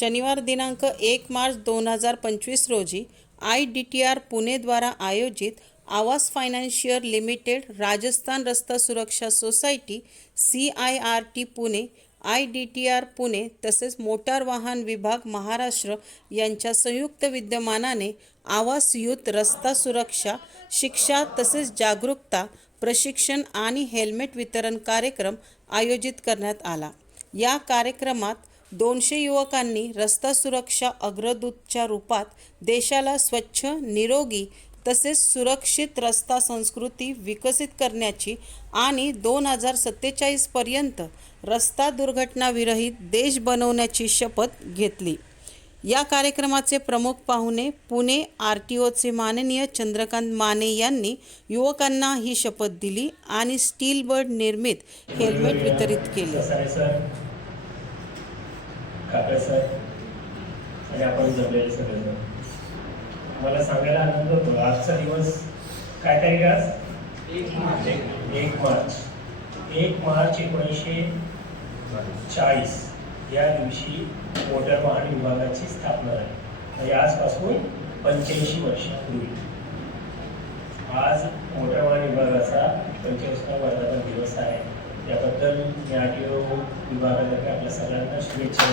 शनिवार दिनांक एक मार्च दोन हजार पंचवीस रोजी आय डी टी आर पुणेद्वारा आयोजित आवास फायनान्शियल लिमिटेड राजस्थान रस्ता सुरक्षा society C I R T Pune I D T R Pune तसेच मोटार वाहन विभाग महाराष्ट्र यांच्या संयुक्त विद्यमानाने आवास युथ रस्ता सुरक्षा शिक्षा तसेच जागरूकता प्रशिक्षण आणि हेल्मेट वितरण कार्यक्रम आयोजित करण्यात आला. या कार्यक्रमात दोनशे युवकांनी रस्ता सुरक्षा अग्रदूतच्या रूपात देशाला स्वच्छ निरोगी तसेच सुरक्षित रस्ता संस्कृती विकसित करण्याची आणि दोन हजार सत्तेचाळीसपर्यंत रस्ता दुर्घटनाविरहित देश बनवण्याची शपथ घेतली. या कार्यक्रमाचे प्रमुख पाहुणे पुणे आर टी ओचे माननीय चंद्रकांत माने यांनी युवकांना ही शपथ दिली आणि स्टील बर्ड निर्मित हेल्मेट वितरित केले. सर आणि आपण जमलेले सगळेजण. मला सांगायला आनंद होतो. आजचा दिवस काय तारीख आहे आज? एक मार्च. एक मार्च. एक मार्च एकोणीसशे चाळीस. या दिवशी मोटर वाहन विभागाची स्थापना झाली. म्हणजे आजपासून पंच्याऐंशी वर्षापूर्वी. आज मोटर वाहन विभागाचा पंचवीसवा वर्धापन दिवस आहे. त्याबद्दल मी ओ विभागातर्फे आपल्या सगळ्यांना शुभेच्छा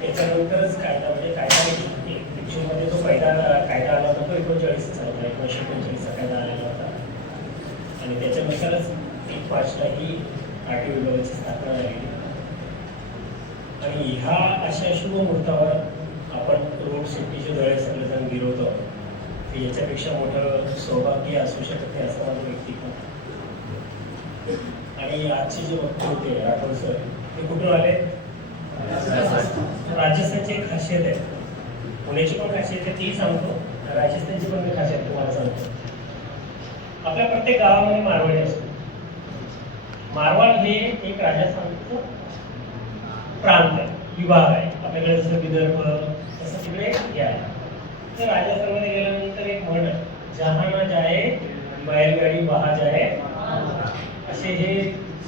त्याच्यानंतरच कायदा म्हणजे कायदा एकशेमध्ये जो पहिला कायदा आला होता तो एकोणचाळीस साली एकोणीसशे एकोणचाळीसचा कायदा आलेला होता. आणि त्याच्यानुसारच एक पाचला ही आर टी विभागाची स्थापना झाली. आणि ह्या अशा शुभ मुहूर्तावर आपण रोड सेफ्टीचे धळे सगळेजण गिरवतो. याच्यापेक्षा मोठं सौभाग्य असू शकत असं माझं व्यक्तिगत आणि आजचे जे वक्ते होते राठोड सर ते कुठून आले? राजस्थानची एक खासियत आहे पुण्याची पण खासियत आहे ती सांगतो. राजस्थानची पण मी खासियत तुम्हाला सांगतो. आपल्या प्रत्येक गावामध्ये मारवाडी असतो. मारवाड हे एक राजस्थानचं प्रांत आहे विभाग आहे. आपल्याकडे जसं विदर्भ तसं तिकडे हे आहे. तर राजस्थानमध्ये गेल्यानंतर एक म्हण आहे जहा ना जाए बैलगाडी वहा जाए असे हे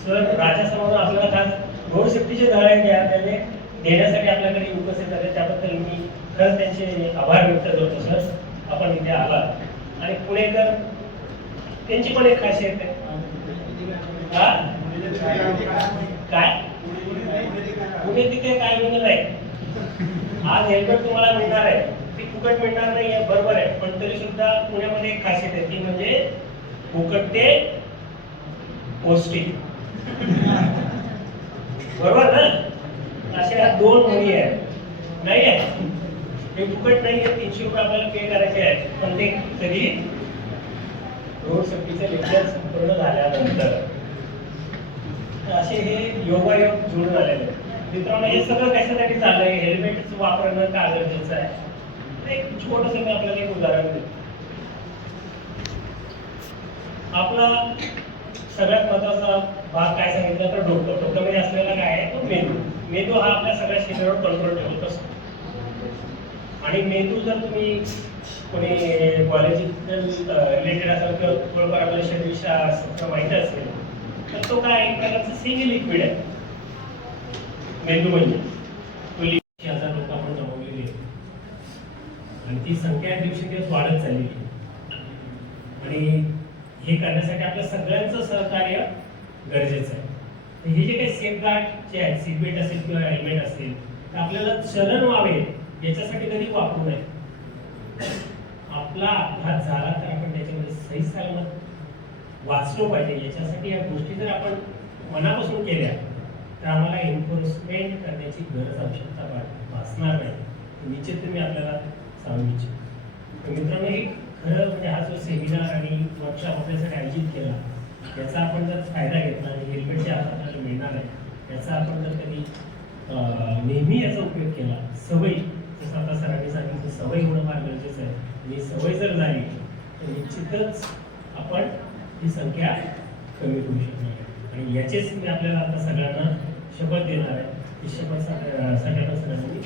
सर राजासमोर आपल्याला खास रोड सेफ्टीचे धडे द्या त्याने देण्यासाठी आपल्याकडे उपस्थित झाले त्याबद्दल मी खरंच त्यांचे आभार व्यक्त करतो सर. आपण इथे आला आणि पुणेकर त्यांची पण एक खासियत आहे. काय? पुणे तिथे काय म्हणजे आहे? आज हेल्मेट तुम्हाला मिळणार आहे. ती फुकट मिळणार नाही आहे बरोबर आहे. पण तरी सुद्धा पुण्यामध्ये एक खासियत आहे. ती म्हणजे फुकट ते पौष्टिक बरोबर ना? अशा ह्या दोन मुली आहेत. नाही आहे हे फुकट नाही आहे तीनशे रुपये आपल्याला पे करायचे आहेत. पण ते तरी रोड सेफ्टीचे लेक्चर संपूर्ण झाल्यानंतर. असे हे योगायोग जुळून आलेले आहेत. मित्रांनो हे सगळं कशासाठी चाललंय हेल्मेट वापरणं का गरजेचं आहे? एक छोटस मी आपल्याला एक उदाहरण देतो. आपला सगळ्यात महत्त्वाचा भाग काय सांगितलं तर डोकं. डोक्यामध्ये म्हणजे असलेला काय आहे? तो मेंदू. मेंदू हा आपल्या सगळ्या शरीरावर कंट्रोल ठेवत असतो. आणि मेंदू जर तुम्ही कोणी कॉलेज रिलेटेड असाल किंवा थोडंफार आपल्या शरीर माहिती असेल तर तो काय एक प्रकारचं सेमी लिक्विड आहे. मेंदू म्हणजे. तो लिक्विड हजार लोक आपण गमावलेली आहे आणि ती संख्या दिवशी दिवस वाढत चाललेली आहे. आणि हे करण्यासाठी आपलं सगळ्यांचं सहकार्य गरजेचं आहे. तर हे जे काही सेफगार्ड जे आहेत सीटबेल्ट असेल किंवा हेल्मेट असेल तर आपल्याला चलन व्हावे याच्यासाठी कधी वापरू नये. आपला अपघात झाला तर आपण त्याच्यामध्ये सही सलामत वाचलो पाहिजे. याच्यासाठी या गोष्टी जर आपण मनापासून केल्या तर आम्हाला एन्फोर्समेंट करण्याची गरज आवश्यकता वा- भासणार नाही. निश्चित मी आपल्याला सांगू इच्छितो. मित्रांनो खरं म्हणजे हा जो सेमिनार आणि वर्कशॉप आपल्यासाठी आयोजित केला याचा आपण जर फायदा घेतला आणि हेल्मेट जे आपल्याला मिळणार आहे याचा आपण जर कधी नेहमी याचा उपयोग केला सवय जसं आता सरांनी सांगितलं सवय होणं फार गरजेचं आहे. आणि सवय जर झाली तर निश्चितच आपण ही संख्या कमी करू शकणार आणि याचेच मी आपल्याला आता सगळ्यांना शपथ देणार आहे. ही शपथ सगळ्या- सगळ्यांना सगळ्यांनी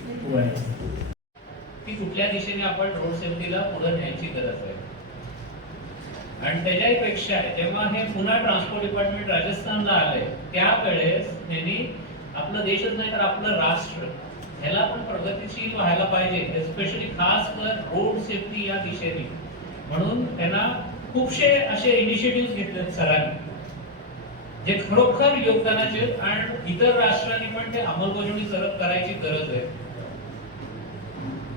की कुठल्या दिशेने आपण रोड सेफ्टीला पुढे न्यायची गरज आहे? आणि त्याच्याही पेक्षा जेव्हा हे पुन्हा ट्रान्सपोर्ट डिपार्टमेंट राजस्थानला आले त्यावेळेस त्यांनी आपलं देशच नाही तर आपलं राष्ट्र ह्याला पण प्रगतीशील व्हायला पाहिजे एस्पेशली खास कर रोड सेफ्टी या दिशेने. म्हणून त्यांना खूपशे असे इनिशिएटिव्ह घेतलेत सरांनी जे खरोखर योगदानाचे आणि इतर राष्ट्रांनी पण ते अंमलबजावणी करत करायची गरज आहे.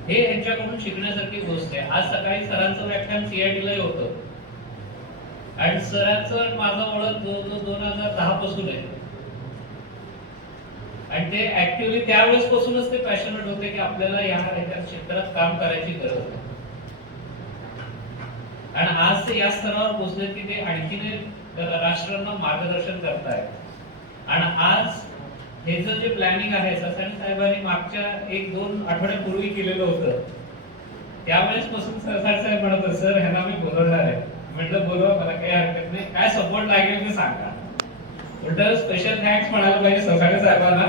हे यांच्याकडून शिकण्यासारखी गोष्ट आहे. आज सकाळी सरांचं व्याख्यान सीआयटीला होतं. आणि सरांचं माझा माझं ओळख जवळजवळ दोन हजार दहा पासून आहे. आणि ते ऍक्च्युअली त्यावेळेस पासूनच ते पॅशनेट होते की आपल्याला या क्षेत्रात काम करायची गरज आहे. आणि आज ते या स्तरावर पोहोचले की ते आणखीन राष्ट्रांना मार्गदर्शन करतायत. आणि आज हे जे प्लॅनिंग आहे ससानी साहेबांनी मागच्या एक दोन आठवड्यापूर्वी केलेलं होतं. त्यावेळेस पासून सरसाट साहेब म्हणत सर ह्यांना मी बोलवणार आहे. म्हटलं बोलवा मला काही हरकत नाही. काय सपोर्ट लागेल ते सांगा. उलट स्पेशल थँक्स म्हणायला पाहिजे सरसाटे साहेबांना.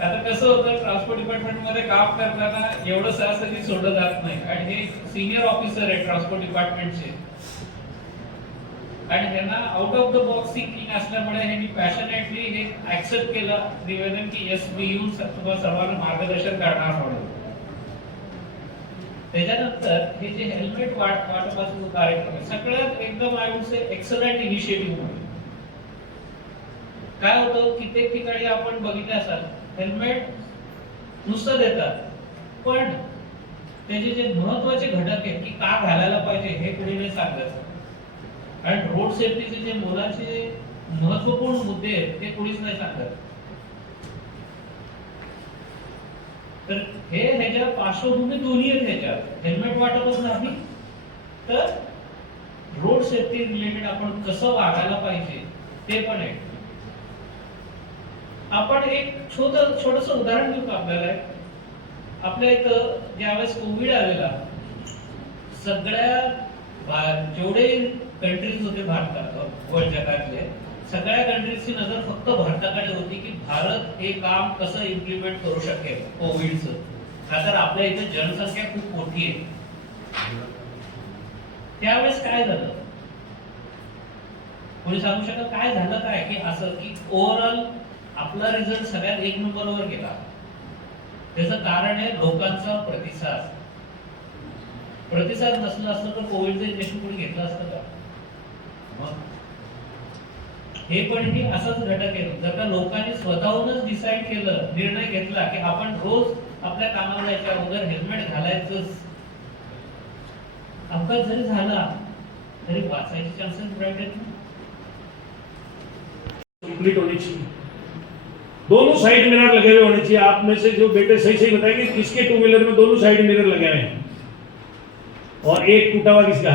आता कसं होतं ट्रान्सपोर्ट डिपार्टमेंटमध्ये काम करताना एवढं सहजासहजी सोडलं जात नाही. आणि हे सिनियर ऑफिसर आहे ट्रान्सपोर्ट डिपार्टमेंटचे आणि त्यांना out of the box thinking असल्यामुळे ह्यांनी पॅशनेटली हे ऍक्सेप्ट केलं. निवेदन की यस मी येऊन तुम्हाला सर्वांना मार्गदर्शन करणार म्हणून. त्याच्यानंतर हे जे हेल्मेट वाट वाटपाचं जो कार्यक्रम आहे सगळ्यात एकदम I would say excellent initiative म्हणून काय होतं? कित्येक ठिकाणी आपण बघितलं असाल हेल्मेट नुसतं देतात. पण त्याचे जे महत्त्वाचे घटक आहेत की का घालायला पाहिजे हे कुणी नाही सांगत कारण रोड सेफ्टीचे जे मुलाचे महत्त्वपूर्ण मुद्दे आहेत ते कोणीच नाही सांगत. तर हे ह्याच्या पार्श्वभूमी दोन्ही आहेत ह्याच्यात. हेल्मेट वाटपच नाही तर रोड सेफ्टी रिलेटेड आपण कसं वागायला पाहिजे ते पण आहे. आपण एक छोट छोटस उदाहरण देऊ का आपल्याला? आपल्या इथं ज्यावेळेस कोविड आलेला सगळ्या जेवढे कंट्रीज होते भारतात वर्ल्ड जगातले. सगळ्या कंट्रीजची नजर फक्त भारताकडे होती की भारत हे काम कसं इम्प्लिमेंट करू शकेल कोविडचं. का तर आपल्या इथे जनसंख्या खूप मोठी आहे. त्यावेळेस काय झालं? कोणी सांगू शकत काय झालं काय? की असं की ओव्हरऑल आपला रिझल्ट सगळ्यात एक नंबरवर गेला. त्याचं कारण आहे लोकांचा प्रतिसाद. प्रतिसाद नसला असतं तर कोविडचं इंजेक्शन कोणी घेतलं असतं का? हे पण हे असाच घटक आहे. जर का लोकांनी स्वतःहूनच डिसाईड केलं निर्णय घेतला की आपण रोज आपल्या कामाला जायच्या अगोदर हेल्मेट घालायचंच. अपघात जरी झाला तरी वाचायचे चान्सेस ब्राईट आहेत कंप्लीट होनी चाहिए दोनों साइड मिरर लगे हुए होने चाहिए आप में से जो बेटे सही सही बताएंगे किसके टू व्हीलर में दोनों साइड मिरर लगे हुए हैं? और एक टूटा हुआ किसका?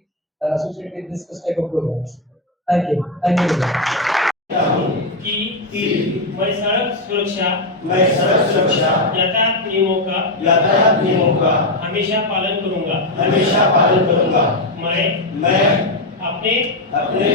be uh, associated with this type of programs. Thank you. Thank you. कि मैं सड़क सुरक्षा मैं सड़क सुरक्षा यातायात नियमों का यातायात नियमों का हमेशा पालन करूँगा हमेशा पालन करूँगा मैं मैं अपने अपने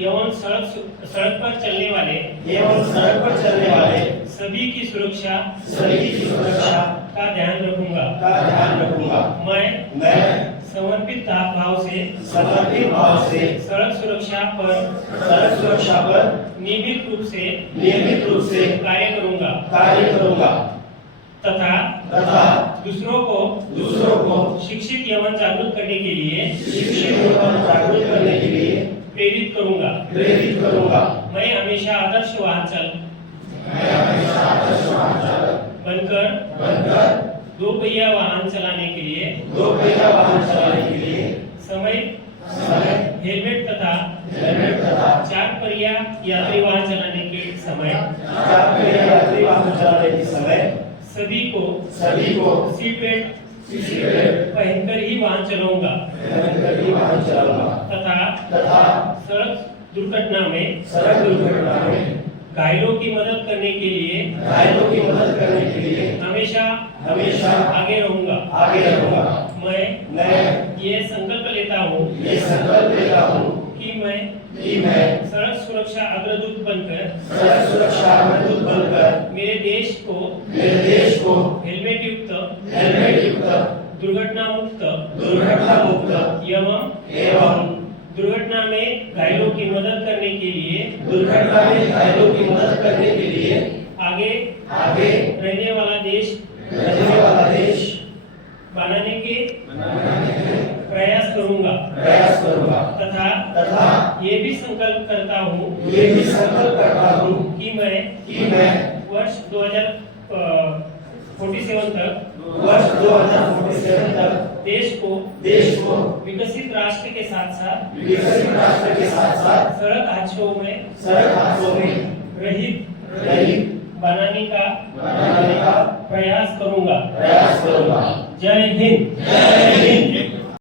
एवं सड़क सड़क पर चलने वाले एवं सड़क पर चलने वाले सभी की सुरक्षा सभी की सुरक्षा का ध्यान रखूँगा का ध्यान रखूँगा मैं मैं समर्पित भाव से समर्पित भाव से सड़क सुरक्षा पर. सड़क सुरक्षा पर. नियमित रूप से नियमित रूप से कार्य करूंगा. कार्य करूंगा. तथा तथा दूसरों को दूसरों को शिक्षित एवं जागरूक करने के लिए शिक्षित एवं जागरूक करने के लिए प्रेरित करूंगा. प्रेरित करूंगा. मैं हमेशा आदर्श वाहन चालक. बनकर बनकर दो पहिया वाहन चलाने के लिए दो पहिया वाहन चलाने के लिए समय समय हेलमेट तथा हेलमेट तथा चार पहिया यात्री वाहन चलाने के समय। चार पहिया यात्री वाहन चलाने के समय सभी को सभी को सीट बेल्ट पहनकर ही वाहन चलाऊँगा। पहनकर ही वाहन चलाऊँगा। तथा तथा सड़क दुर्घटना में सड़क दुर्घटना में घायलों की मदद करने के लिए घायलों की मदद करने के लिए हमेशा हमेशा आगे रहूंगा। आगे रहूंगा। मैं मैं ये संकल्प लेता हूँ ये संकल्प लेता हूँ कि मैं कि मैं सड़क सुरक्षा अग्रदूत बनकर सड़क सुरक्षा मजबूत बनकर मेरे देश को मेरे देश को में घायलों की मदद करने के लिए दुर्घटना में घायलों की मदद करने के लिए आगे आगे रहने वाला देश रहने वाला देश बनाने के प्रयास करूँगा। प्रयास करूँगा। तथा तथा ये भी संकल्प करता हूँ ये भी संकल्प करता हूँ कि मैं कि मैं वर्ष 2047 तक. वर्ष 2047 तक. देश को. देश को. विकसित राष्ट्र के साथ साथ. विकसित राष्ट्र के साथ साथ. सड़क हादसों में. सड़क हादसों में. रहित. रहित. बनाने का. बनाने का. प्रयास करूंगा. प्रयास करूंगा. जय हिंद. जय हिंद.